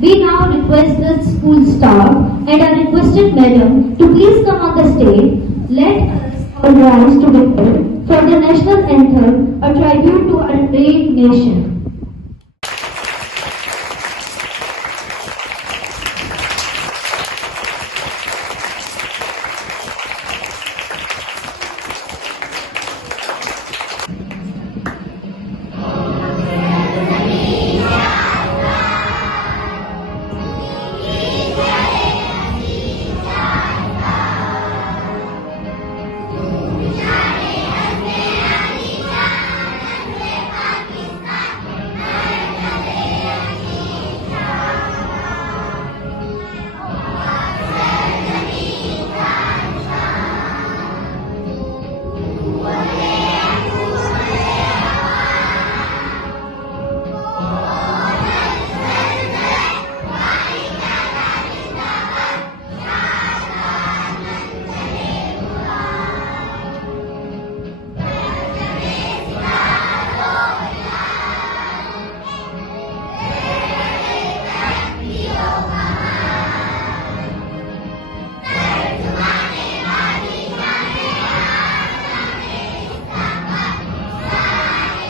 We now request the school staff and our requested madam to please come on the stage. Let us all rise together for the national anthem, a tribute to our great nation.